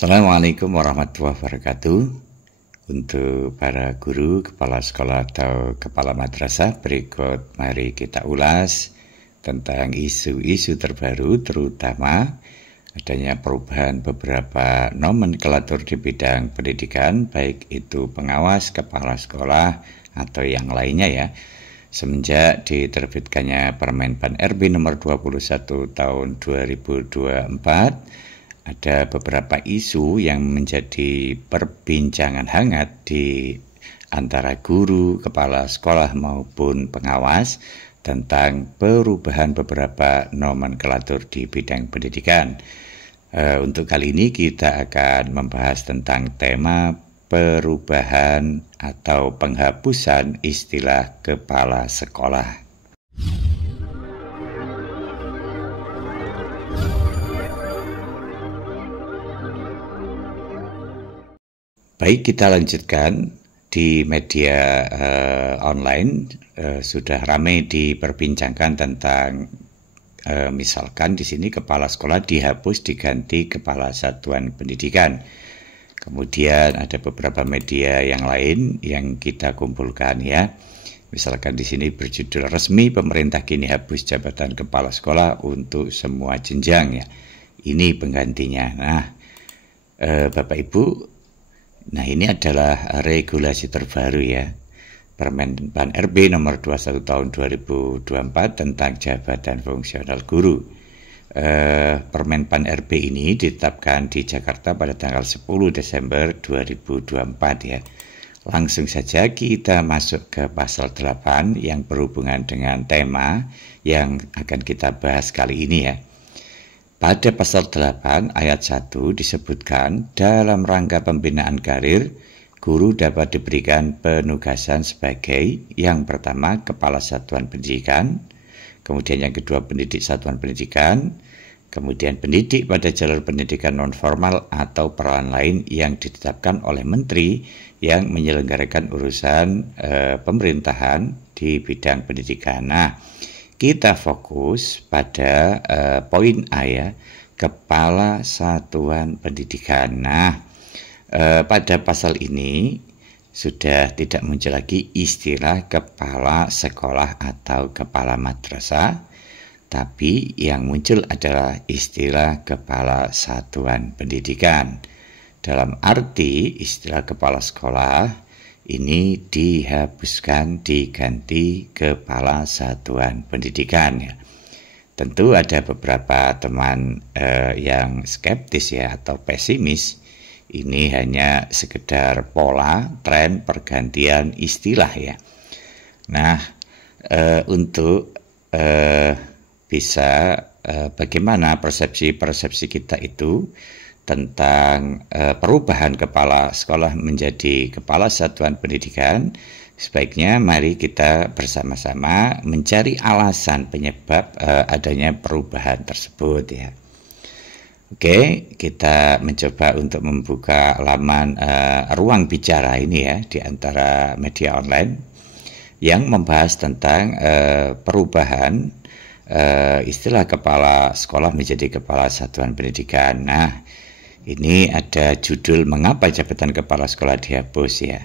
Assalamualaikum warahmatullahi wabarakatuh. Untuk para guru, kepala sekolah atau kepala madrasah, berikut mari kita ulas tentang isu-isu terbaru, terutama adanya perubahan beberapa nomenklatur di bidang pendidikan, baik itu pengawas, kepala sekolah, atau yang lainnya ya. Semenjak diterbitkannya Permen Pan RB nomor 21 tahun 2024, ada beberapa isu yang menjadi perbincangan hangat di antara guru, kepala sekolah maupun pengawas tentang perubahan beberapa nomenklatur di bidang pendidikan. Untuk kali ini kita akan membahas tentang tema perubahan atau penghapusan istilah kepala sekolah. Baik, kita lanjutkan. Di media online sudah ramai diperbincangkan tentang misalkan di sini kepala sekolah dihapus diganti kepala satuan pendidikan. Kemudian ada beberapa media yang lain yang kita kumpulkan ya. Misalkan di sini berjudul resmi pemerintah kini hapus jabatan kepala sekolah untuk semua jenjang ya. Ini penggantinya. Nah, Bapak Ibu, nah ini adalah regulasi terbaru ya, Permen Pan RB nomor 21 tahun 2024 tentang jabatan fungsional guru. Permen Pan RB ini ditetapkan di Jakarta pada tanggal 10 Desember 2024 ya. Langsung saja kita masuk ke pasal 8 yang berhubungan dengan tema yang akan kita bahas kali ini ya. Pada pasal 8 ayat 1 disebutkan dalam rangka pembinaan karir, guru dapat diberikan penugasan sebagai yang pertama kepala satuan pendidikan, kemudian yang kedua pendidik satuan pendidikan, kemudian pendidik pada jalur pendidikan non-formal atau peran lain yang ditetapkan oleh menteri yang menyelenggarakan urusan pemerintahan di bidang pendidikan. Nah, kita fokus pada poin A ya, kepala satuan pendidikan. Nah, pada pasal ini sudah tidak muncul lagi istilah kepala sekolah atau kepala madrasah, tapi yang muncul adalah istilah kepala satuan pendidikan. Dalam arti istilah kepala sekolah ini dihapuskan diganti kepala satuan pendidikan ya. Tentu ada beberapa teman yang skeptis ya atau pesimis. Ini hanya sekedar pola tren pergantian istilah ya. Nah, untuk bisa bagaimana persepsi kita itu tentang perubahan kepala sekolah menjadi kepala satuan pendidikan, sebaiknya mari kita bersama-sama mencari alasan penyebab adanya perubahan tersebut ya. Oke, kita mencoba untuk membuka laman ruang bicara ini ya di antara media online yang membahas tentang perubahan istilah kepala sekolah menjadi kepala satuan pendidikan. Nah, ini ada judul mengapa jabatan kepala sekolah dihapus ya.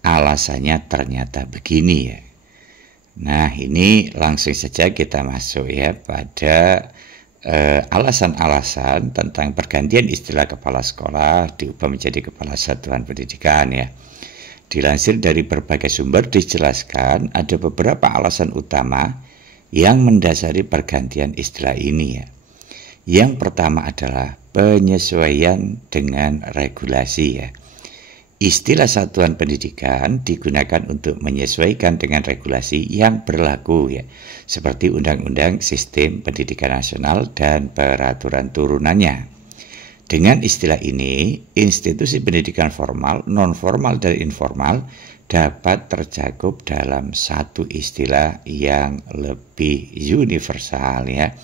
Alasannya ternyata begini ya. Nah, ini langsung saja kita masuk ya pada alasan-alasan tentang pergantian istilah kepala sekolah diubah menjadi kepala satuan pendidikan ya. Dilansir dari berbagai sumber dijelaskan ada beberapa alasan utama yang mendasari pergantian istilah ini ya. Yang pertama adalah penyesuaian dengan regulasi ya. Istilah satuan pendidikan digunakan untuk menyesuaikan dengan regulasi yang berlaku ya, seperti Undang-Undang Sistem Pendidikan Nasional dan peraturan turunannya. Dengan istilah ini, institusi pendidikan formal, non-formal, dan informal dapat tercakup dalam satu istilah yang lebih universal ya.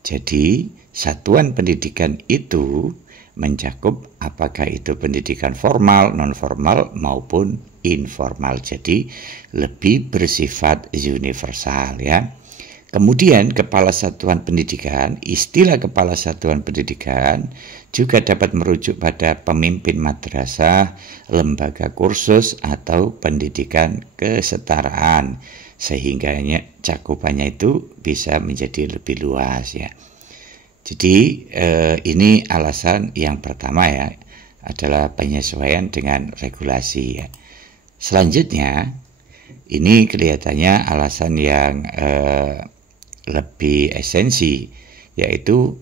Jadi, satuan pendidikan itu mencakup apakah itu pendidikan formal, non-formal maupun informal. Jadi lebih bersifat universal ya. Kemudian kepala satuan pendidikan, istilah kepala satuan pendidikan juga dapat merujuk pada pemimpin madrasah, lembaga kursus atau pendidikan kesetaraan, sehingga cakupannya itu bisa menjadi lebih luas ya. Jadi ini alasan yang pertama ya, adalah penyesuaian dengan regulasi ya. Selanjutnya ini kelihatannya alasan yang lebih esensi, yaitu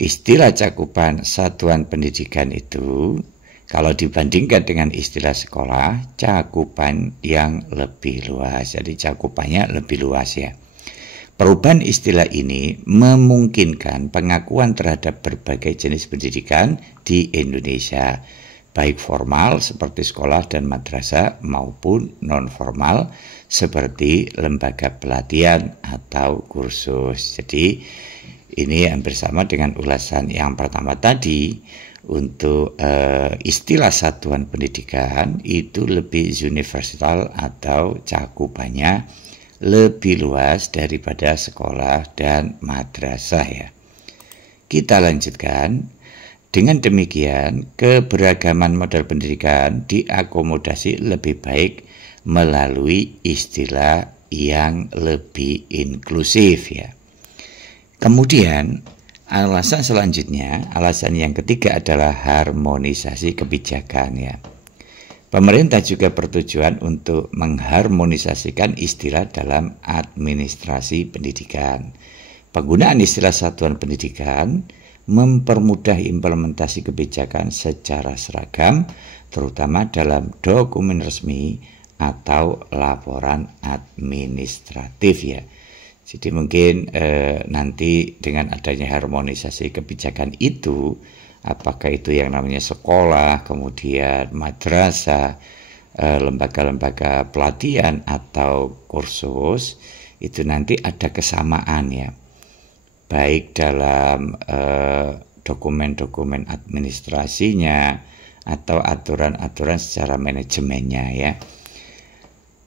istilah cakupan satuan pendidikan itu kalau dibandingkan dengan istilah sekolah, cakupan yang lebih luas. Jadi cakupannya lebih luas ya. Perubahan istilah ini memungkinkan pengakuan terhadap berbagai jenis pendidikan di Indonesia, baik formal seperti sekolah dan madrasah maupun non-formal seperti lembaga pelatihan atau kursus. Jadi ini hampir sama dengan ulasan yang pertama tadi. Untuk istilah satuan pendidikan itu lebih universal atau cakupannya lebih luas daripada sekolah dan madrasah ya. Kita lanjutkan. Dengan demikian, keberagaman model pendidikan diakomodasi lebih baik melalui istilah yang lebih inklusif ya. Kemudian alasan selanjutnya, alasan yang ketiga adalah harmonisasi kebijakan ya. Pemerintah juga bertujuan untuk mengharmonisasikan istilah dalam administrasi pendidikan. Penggunaan istilah satuan pendidikan mempermudah implementasi kebijakan secara seragam, terutama dalam dokumen resmi atau laporan administratif ya. Jadi mungkin nanti dengan adanya harmonisasi kebijakan itu, apakah itu yang namanya sekolah, kemudian madrasah, lembaga-lembaga pelatihan atau kursus, itu nanti ada kesamaan ya. Baik dalam dokumen-dokumen administrasinya atau aturan-aturan secara manajemennya ya.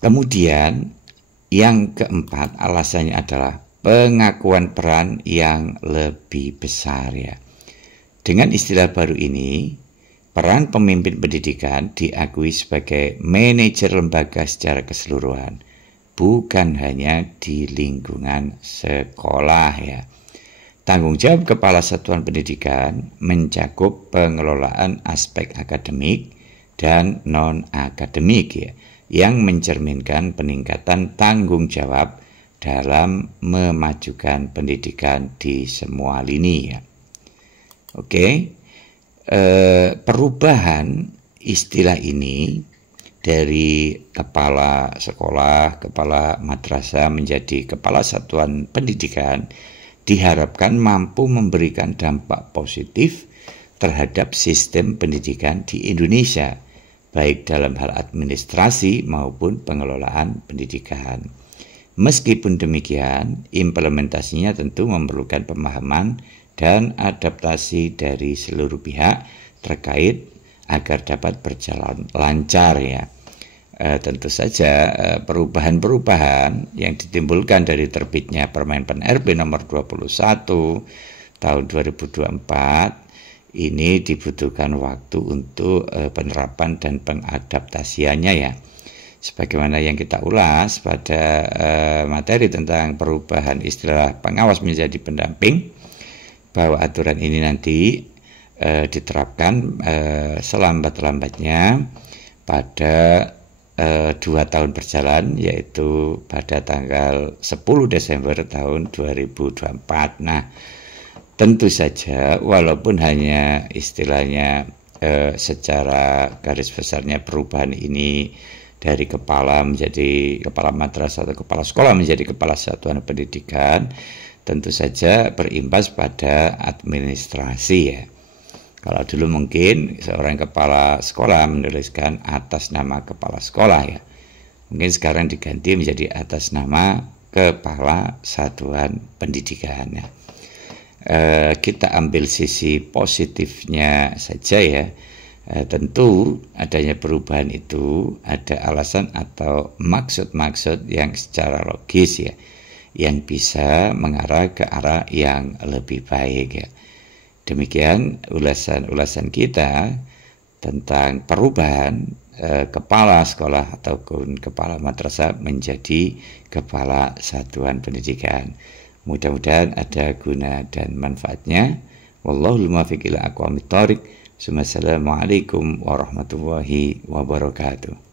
Kemudian yang keempat alasannya adalah pengakuan peran yang lebih besar ya. Dengan istilah baru ini, peran pemimpin pendidikan diakui sebagai manajer lembaga secara keseluruhan, bukan hanya di lingkungan sekolah ya. Tanggung jawab kepala satuan pendidikan mencakup pengelolaan aspek akademik dan non-akademik ya, yang mencerminkan peningkatan tanggung jawab dalam memajukan pendidikan di semua lini ya. Oke, perubahan istilah ini dari kepala sekolah, kepala madrasah menjadi kepala satuan pendidikan diharapkan mampu memberikan dampak positif terhadap sistem pendidikan di Indonesia, baik dalam hal administrasi maupun pengelolaan pendidikan. Meskipun demikian, implementasinya tentu memerlukan pemahaman dan adaptasi dari seluruh pihak terkait agar dapat berjalan lancar ya. Tentu saja perubahan-perubahan yang ditimbulkan dari terbitnya Permen Pen RB nomor 21 tahun 2024 ini dibutuhkan waktu untuk penerapan dan pengadaptasiannya ya. Sebagaimana yang kita ulas pada materi tentang perubahan istilah pengawas menjadi pendamping, bahwa aturan ini nanti diterapkan selambat-lambatnya pada 2 tahun berjalan, yaitu pada tanggal 10 Desember tahun 2024. Nah, tentu saja walaupun hanya istilahnya secara garis besarnya perubahan ini dari kepala menjadi kepala madrasah atau kepala sekolah menjadi kepala satuan pendidikan, tentu saja berimbas pada administrasi ya. Kalau dulu mungkin seorang kepala sekolah menuliskan atas nama kepala sekolah ya. Mungkin sekarang diganti menjadi atas nama kepala satuan pendidikan ya. Kita ambil sisi positifnya saja ya. Tentu adanya perubahan itu ada alasan atau maksud-maksud yang secara logis ya. yang bisa mengarah ke arah yang lebih baik ya. Demikian ulasan kita tentang perubahan kepala sekolah ataupun kepala madrasah menjadi kepala satuan pendidikan. Mudah-mudahan ada guna dan manfaatnya. Wallahul muwaffiq ila aqwamit thoriq. Assalamualaikum warahmatullahi wabarakatuh.